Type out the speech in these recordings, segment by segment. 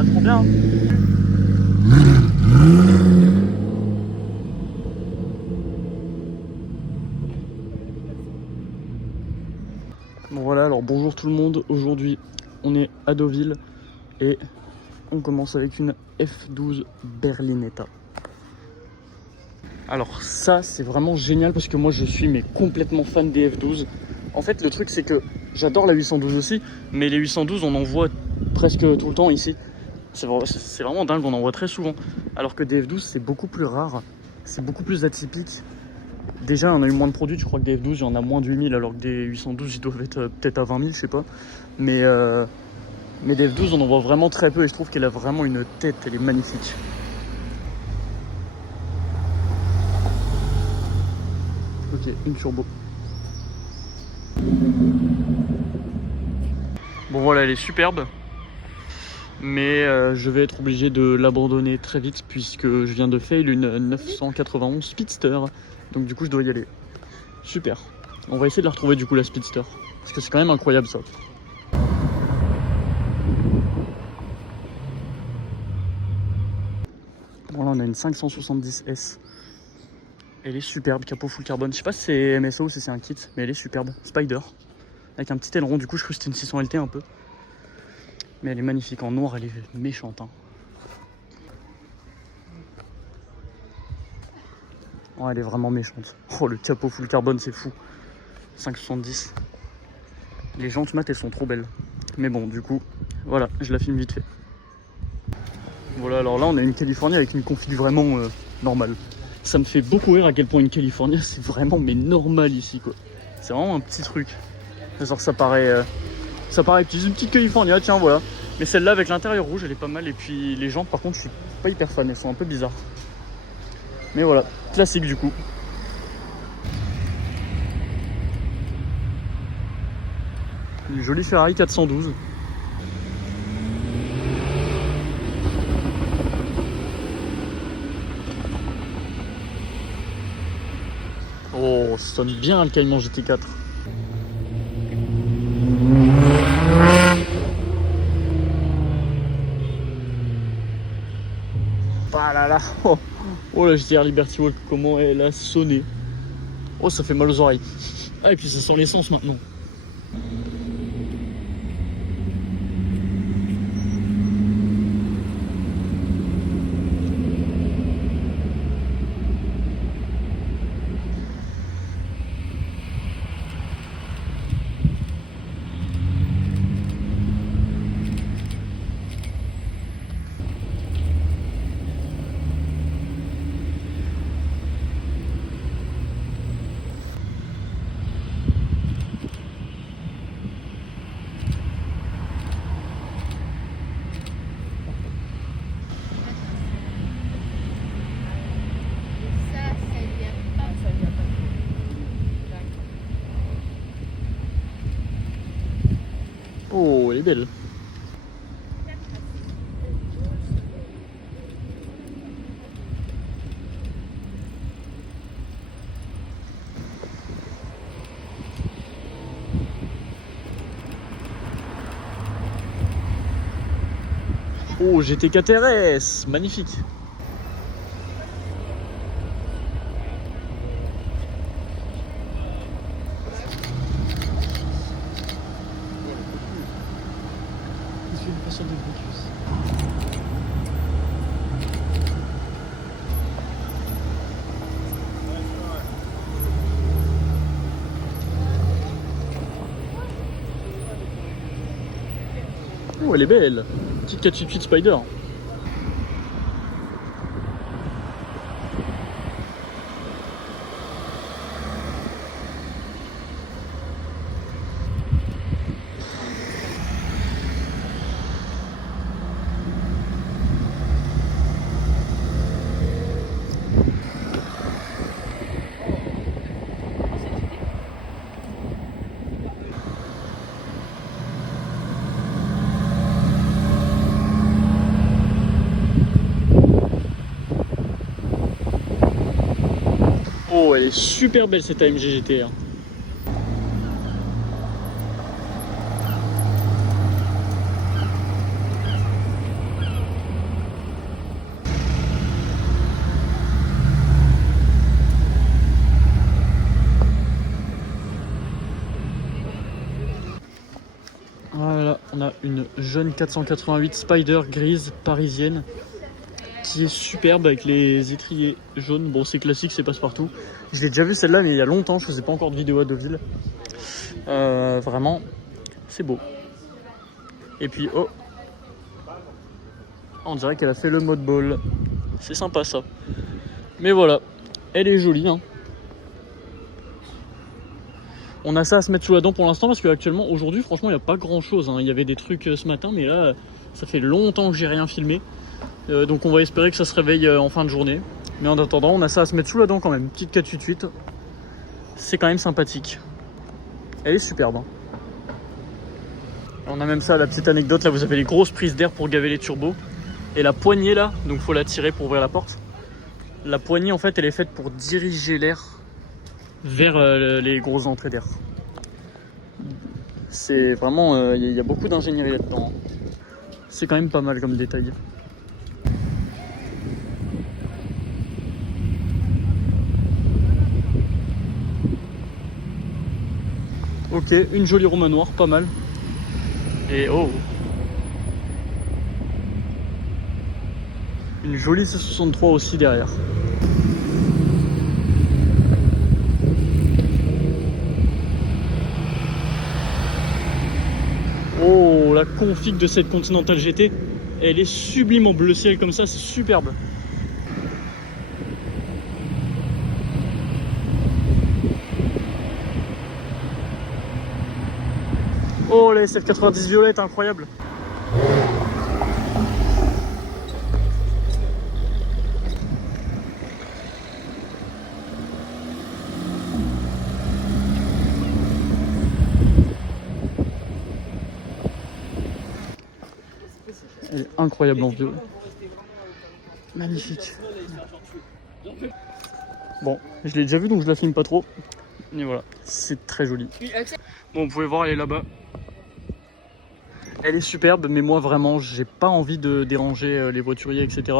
Ah, trop bien. Bon voilà, alors bonjour tout le monde. Aujourd'hui, on est à Deauville et on commence avec une F12 Berlinetta. Alors ça, c'est vraiment génial parce que moi, je suis complètement fan des F12. En fait, le truc, c'est que j'adore la 812 aussi, mais les 812, on en voit presque tout le temps ici. C'est vraiment dingue, on en voit très souvent. Alors que des F12, c'est beaucoup plus rare, c'est beaucoup plus atypique. Déjà, on a eu moins de produits, je crois que des F12, il y en a moins de 8000, alors que des 812, ils doivent être peut-être à 20 000, je sais pas. Mais des F12, on en voit vraiment très peu et je trouve qu'elle a vraiment une tête, elle est magnifique. Ok, une turbo. Bon voilà, elle est superbe. Mais je vais être obligé de l'abandonner très vite puisque je viens de fail une 991 Speedster. Donc du coup, je dois y aller. Super. On va essayer de la retrouver du coup, la Speedster. Parce que c'est quand même incroyable ça. Bon là, on a une 570S. Elle est superbe, capot full carbone. Je sais pas si c'est MSO ou si c'est un kit, mais elle est superbe. Spider. Avec un petit aileron, du coup je crois que c'était une 600 LT un peu. Mais elle est magnifique, en noir elle est méchante. Hein. Oh, elle est vraiment méchante. Oh, le capot full carbone, c'est fou. 570. Les jantes mat, elles sont trop belles. Mais bon, du coup, voilà, je la filme vite fait. Voilà, alors là on a une California avec une config vraiment normale. Ça me fait beaucoup rire à quel point une California c'est vraiment mais normal ici quoi. C'est vraiment un petit truc. Genre ça paraît petit, une petite California, tiens voilà. Mais celle-là avec l'intérieur rouge elle est pas mal et puis les jantes par contre je suis pas hyper fan, elles sont un peu bizarres. Mais voilà, classique du coup. Une jolie Ferrari 412. Oh, ça sonne bien le Cayman GT4. Ah là là, oh la GTR Liberty Walk, comment elle a sonné. Oh, ça fait mal aux oreilles. Ah, et puis ça sent l'essence maintenant. Oh, elle est belle. Oh, GT4 RS, magnifique. Oh, elle est belle. Petite 488 Spider. Oh, elle est super belle cette AMG GT. On a une jeune 488 Spider grise parisienne qui est superbe avec les étriers jaunes. Bon, c'est classique, c'est passe-partout. Je l'ai déjà vu celle-là, mais il y a longtemps, je faisais pas encore de vidéo à Deauville. Vraiment, c'est beau. Et puis, oh, on dirait qu'elle a fait le mode ball. C'est sympa ça. Mais voilà, elle est jolie, hein. On a ça à se mettre sous la dent pour l'instant parce qu'actuellement, aujourd'hui, franchement, il n'y a pas grand chose, hein. Il y avait des trucs ce matin, mais là, ça fait longtemps que j'ai rien filmé. Donc on va espérer que ça se réveille en fin de journée. Mais en attendant, on a ça à se mettre sous la dent quand même. Petite 488. C'est quand même sympathique. Elle est superbe, hein. On a même ça, la petite anecdote. Là, vous avez les grosses prises d'air pour gaver les turbos. Et la poignée là, donc il faut la tirer pour ouvrir la porte. La poignée, en fait, elle est faite pour diriger l'air vers les grosses entrées d'air. C'est vraiment, il y a beaucoup d'ingénierie là-dedans. C'est quand même pas mal comme détail. Ok, une jolie Roma noire, pas mal. Et oh, une jolie C63 aussi derrière. Oh, la config de cette Continental GT, elle est sublime en bleu ciel comme ça, c'est superbe. Oh, la SF90 violette, incroyable. Elle est incroyable en violet. Magnifique. Bon, je l'ai déjà vu donc je la filme pas trop. Mais voilà, c'est très joli. Bon, vous pouvez voir, elle est là-bas. Elle est superbe, mais moi vraiment, j'ai pas envie de déranger les voituriers, etc.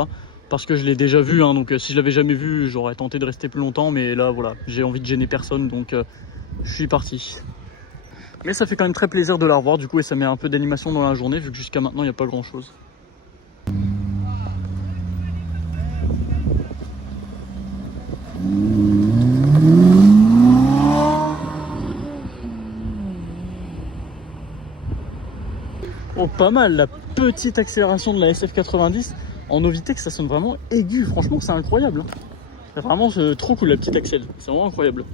Parce que je l'ai déjà vue, hein, donc si je l'avais jamais vue, j'aurais tenté de rester plus longtemps. Mais là, voilà, j'ai envie de gêner personne, donc je suis parti. Mais ça fait quand même très plaisir de la revoir, du coup, et ça met un peu d'animation dans la journée, vu que jusqu'à maintenant, il n'y a pas grand-chose. Oh, pas mal, la petite accélération de la SF90 en Novitec, ça sonne vraiment aigu. Franchement, c'est incroyable. Vraiment, c'est trop cool la petite accèle. C'est vraiment incroyable.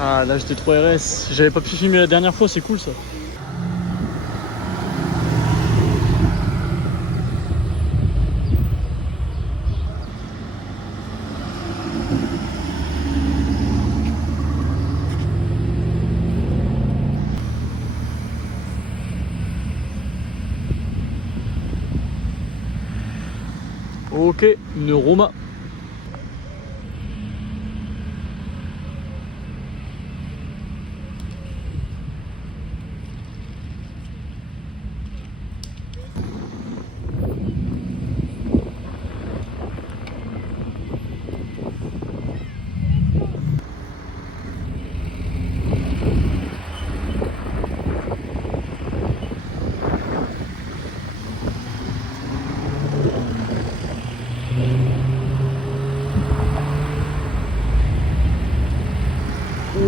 Ah, là j'étais 3 RS, j'avais pas pu filmer la dernière fois, c'est cool ça. Ok, une Roma.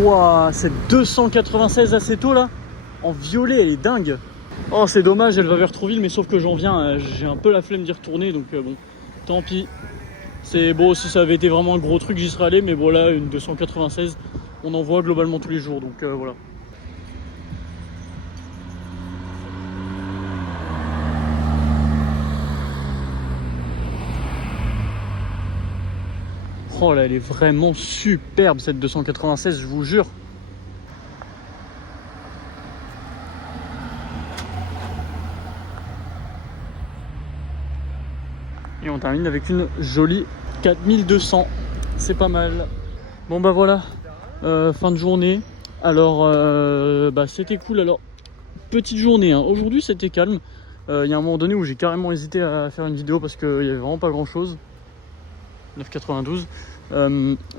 Ouah, cette 296 Aceto là, en violet, elle est dingue. Oh c'est dommage, elle va vers Trouville, mais sauf que j'en viens, j'ai un peu la flemme d'y retourner, donc bon, tant pis. C'est bon, si ça avait été vraiment un gros truc, j'y serais allé, mais voilà, une 296, on en voit globalement tous les jours, donc voilà. Oh là, elle est vraiment superbe cette 296, je vous jure. Et on termine avec une jolie 4200, c'est pas mal. Bon bah voilà, fin de journée. Alors bah c'était cool. Alors petite journée, hein. Aujourd'hui c'était calme. Il y a un moment donné où j'ai carrément hésité à faire une vidéo parce qu'il y avait vraiment pas grand chose. 9,92.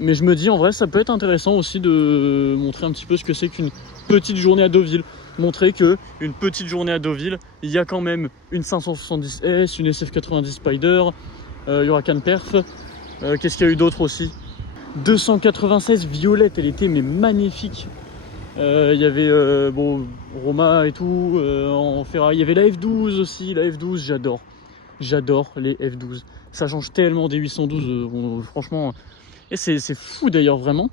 Mais je me dis en vrai ça peut être intéressant aussi de montrer un petit peu ce que c'est qu'une petite journée à Deauville. Montrer que une petite journée à Deauville, il y a quand même une 570S, une SF90 Spider, il y aura Can Perf. Qu'est-ce qu'il y a eu d'autre aussi? 296 violette, elle était mais magnifique. Il y avait bon, Roma et tout, en Ferrari. Il y avait la F12 aussi, la F12, j'adore. J'adore les F12. Ça change tellement des 812, bon, franchement. Et c'est fou d'ailleurs, vraiment.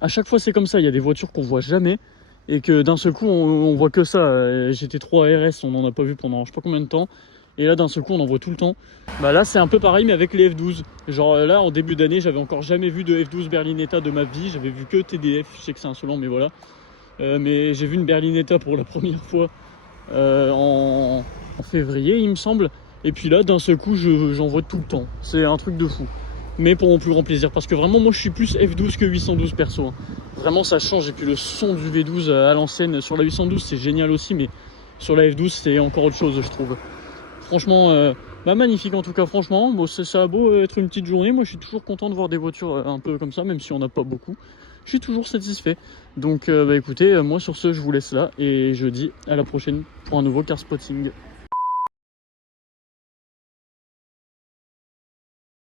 À chaque fois, c'est comme ça. Il y a des voitures qu'on voit jamais. Et que d'un seul coup, on voit que ça. GT3 RS, on n'en a pas vu pendant je sais pas combien de temps. Et là, d'un seul coup, on en voit tout le temps. Bah là, c'est un peu pareil, mais avec les F12. Genre là, en début d'année, j'avais encore jamais vu de F12 Berlinetta de ma vie. J'avais vu que TDF. Je sais que c'est insolent, mais voilà. Mais j'ai vu une Berlinetta pour la première fois en février, il me semble. Et puis là, d'un seul coup, j'en vois tout le temps. C'est un truc de fou. Mais pour mon plus grand plaisir. Parce que vraiment, moi, je suis plus F12 que 812 perso. Hein. Vraiment, ça change. Et puis le son du V12 à l'ancienne sur la 812, c'est génial aussi. Mais sur la F12, c'est encore autre chose, je trouve. Franchement, bah, magnifique en tout cas. Franchement, bon, ça a beau être une petite journée. Moi, je suis toujours content de voir des voitures un peu comme ça, même si on n'a pas beaucoup. Je suis toujours satisfait. Donc, bah, écoutez, moi, sur ce, je vous laisse là. Et je dis à la prochaine pour un nouveau car spotting.